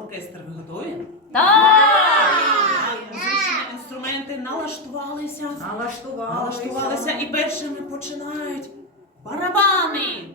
оркестр ви готові? Так! Музичні інструменти налаштувалися. Налаштувалися. Налаштувалися і першими починають барабани.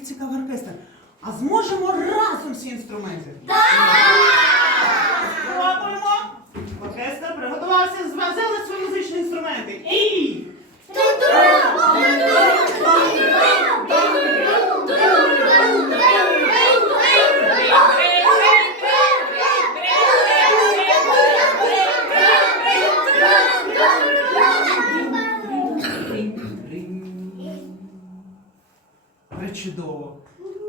цікавий оркестр. А зможемо разом всі інструменти? Спробуємо. Чудово.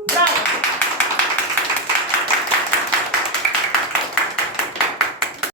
Браво!